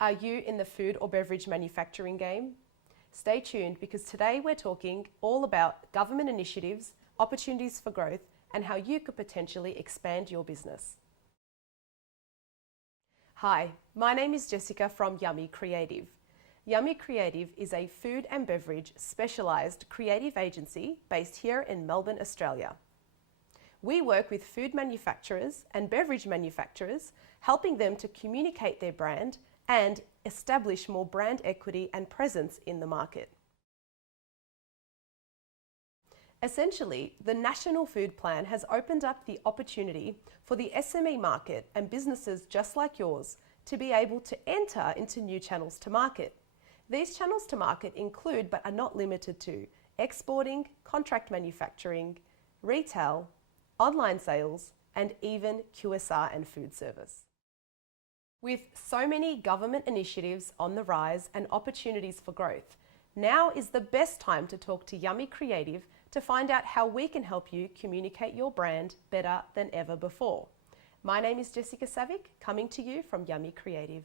Are you in the food or beverage manufacturing game? Stay tuned because today we're talking all about government initiatives, opportunities for growth, and how you could potentially expand your business. Hi, my name is Jessica from Yummy Creative. Yummy Creative is a food and beverage specialised creative agency based here in Melbourne, Australia. We work with food manufacturers and beverage manufacturers, helping them to communicate their brand and establish more brand equity and presence in the market. Essentially, the National Food Plan has opened up the opportunity for the SME market and businesses just like yours to be able to enter into new channels to market. These channels to market include, but are not limited to, exporting, contract manufacturing, retail, online sales, and even QSR and food service. With so many government initiatives on the rise and opportunities for growth, now is the best time to talk to Yummy Creative to find out how we can help you communicate your brand better than ever before. My name is Jessica Savic, coming to you from Yummy Creative.